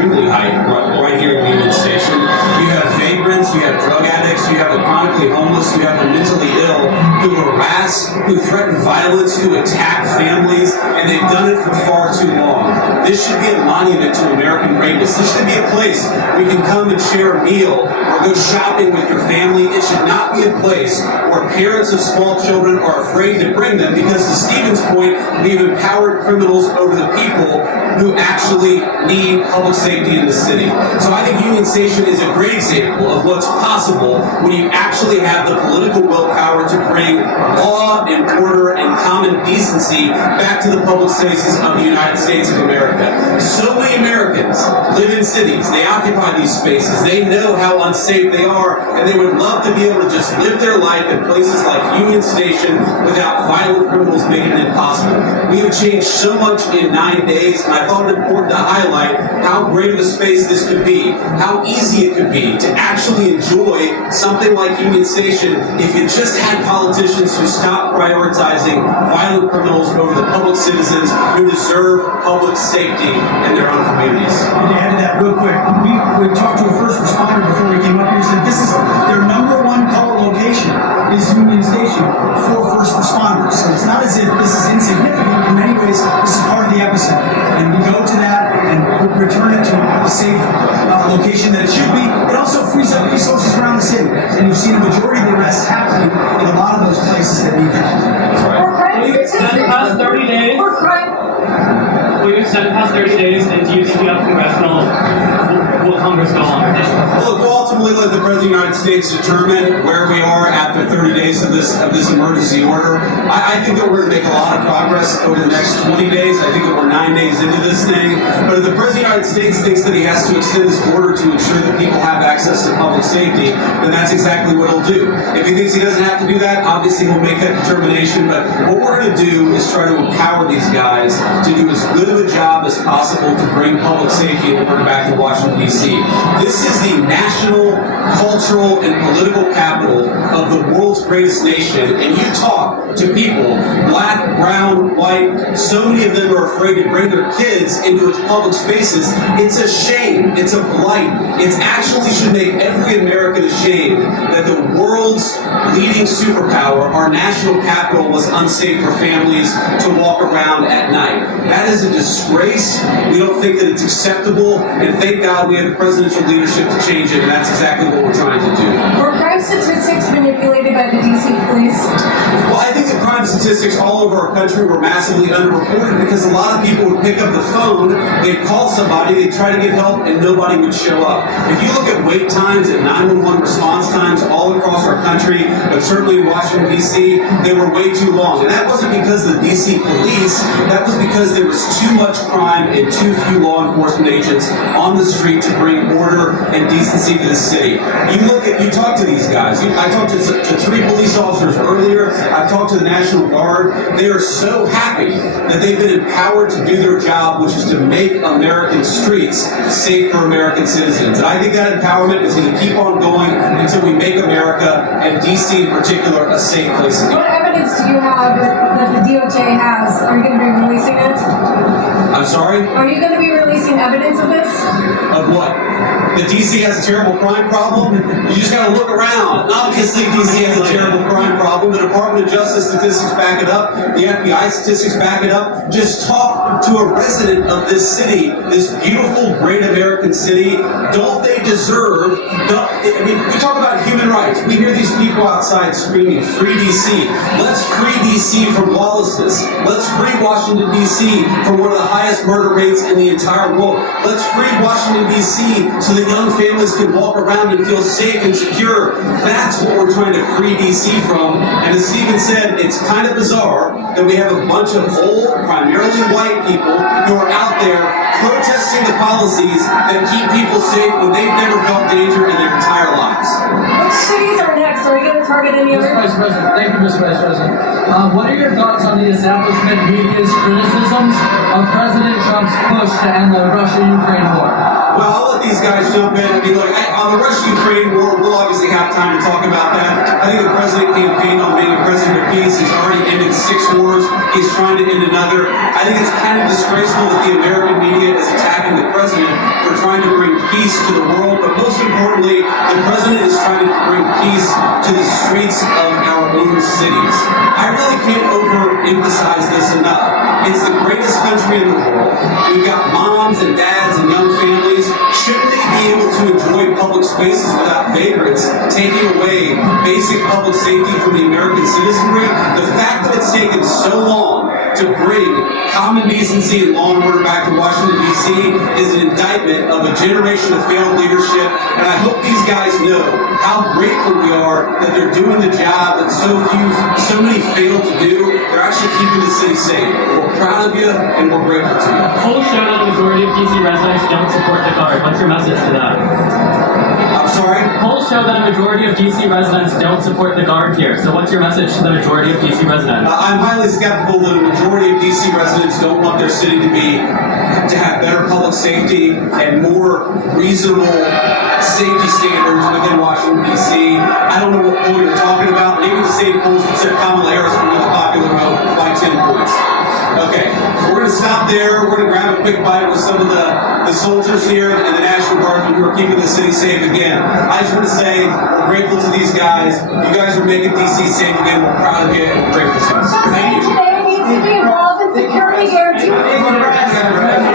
extremely high right here in Union Station. You have vagrants, you have drug addicts, you have the chronically homeless, you have the mentally ill who harass, who threaten violence, who attack families, and they've done it for far too long. This should be a monument to American greatness. This should be a place where you can come and share a meal or go shopping with your family. It should not be a place where parents of small children are afraid to bring them because, to Stephen's point, we've empowered criminals over the people who actually need public safety in the city. So I think Union Station is a great example of what's possible when you actually have the political willpower to bring law and order and common decency back to the public spaces of the United States of America. So many Americans live in cities. They occupy these spaces. They know how unsafe they are, and they would love to be able to just live their life in places like Union Station without violent criminals making it impossible. We have changed so much in 9 days, and I thought it important to highlight how great of a space this could be, how easy it could be to actually enjoy something like Union Station if you just had politicians who stopped prioritizing violent criminals over the public citizens who deserve public safety in their own communities. And to add to that real quick, we talked to a first responder before we came up here, said this is their number one call location is Union Station for first responders. So it's not as if this is insignificant. In many ways, this is part of the epicenter. And we go to that and return it to a safe location that it should be. It also frees up resources around the city. And you've seen a majority of the arrests happening in a lot of those places that need help. Will you extend past 30 days? Will you extend past 30 days, and do you think you have will Congress go on? Look, we'll ultimately let the President of the United States determine where we are after 30 days of this emergency order. I think that we're going to make a lot of progress over the next 20 days. I think that we're 9 days into this thing. But if the President of the United States thinks that he has to extend this order to ensure that people have access to public safety, then that's exactly what he'll do. If he thinks he doesn't have to do that, obviously he'll make that determination. But what we're going to do is try to empower these guys to do as good of a job as possible to bring public safety and order back to Washington, D.C. This is the national, cultural, and political capital of the world's greatest nation, and you talk to people, black, brown, white, so many of them are afraid to bring their kids into its public spaces. It's a shame. It's a blight. It actually should make every American ashamed that the world's leading superpower, our national capital, was unsafe for families to walk around at night. That is a disgrace. We don't think that it's acceptable, and thank God we have the presidential leadership to change it, and that's exactly what we're trying to do. Were crime statistics manipulated by the DC police? Well, I think the crime statistics all over our country were massively underreported because a lot of people would pick up the phone, they'd call somebody, they'd try to get help, and nobody would show up. If you look at wait times and 911 response times all across our country, but certainly in Washington, D.C., they were way too long. And that wasn't because of the D.C. police, that was because there was too much crime and too few law enforcement agents on the street to bring order and decency to the city. You talk to these guys. I talked to 3 police officers earlier. I talked to the National Guard. They are so happy that they've been empowered to do their job, which is to make American streets safe for American citizens. And I think that empowerment is going to keep on going until we make America, and D.C. in particular, a safe place to be. What evidence do you have that the DOJ has? Are you going to be releasing it? I'm sorry? Are you going to be releasing evidence of this? Of what? That D.C. has a terrible crime problem? You just got to look around. Obviously, D.C. has a terrible crime problem. The Department of Justice statistics back it up. The FBI statistics back it up. Just talk to a resident of this city, this beautiful, great American city. Don't they deserve... we talk about human rights. We hear these people outside screaming, "Free D.C." Let's free D.C. from lawlessness. Let's free Washington, D.C. from one of the highest murder rates in the entire world. Let's free Washington, D.C. so that young families can walk around and feel safe and secure. That's what we're trying to free D.C. from. And as Stephen said, it's kind of bizarre that we have a bunch of old, primarily white people who are out there protesting the policies that keep people safe when they've never felt danger in their entire lives. Which cities are next? Are we going to target any other? Mr. Vice President, thank you, Mr. Vice President. What are your thoughts on the establishment media's criticisms of President Trump's push to end the Russia-Ukraine war? Well, I'll let these guys jump in. On the Russia-Ukraine war, we'll obviously have time to talk about that. I think the president campaigned on being a president of peace. He's already ended 6 wars. He's trying to end another. I think it's kind of disgraceful that the American media is attacking the president for trying peace to the world, but most importantly, the president is trying to bring peace to the streets of our own cities. I really can't overemphasize this enough. It's the greatest country in the world. We've got moms and dads and young families. Shouldn't they be able to enjoy public spaces without vagrants taking away basic public safety from the American citizenry? The fact that it's taken so long to bring common decency and law and order back to Washington, D.C. is an indictment of a generation of failed leadership, and I hope these guys know how grateful we are that they're doing the job that so many fail to do. They're actually keeping the city safe. We're proud of you, and we're grateful to you. Polls show that the majority of DC residents don't support the Guard. What's your message to that? I'm sorry? Polls show that a majority of DC residents don't support the Guard here. So what's your message to the majority of DC residents? I'm highly skeptical that a majority of DC residents don't want their city to have better public safety and more reasonable safety standards within Washington, D.C. I don't know what poll you're talking about. Maybe the same polls that said Kamala Harris would win the popular vote by 10 points. Okay, we're going to stop there. We're going to grab a quick bite with some of the soldiers here and the National Guard who are keeping the city safe again. I just want to say we're grateful to these guys. You guys are making D.C. safe again. We're proud of you and we're grateful to you. Just Thank you. today needs to be involved in security guarantees.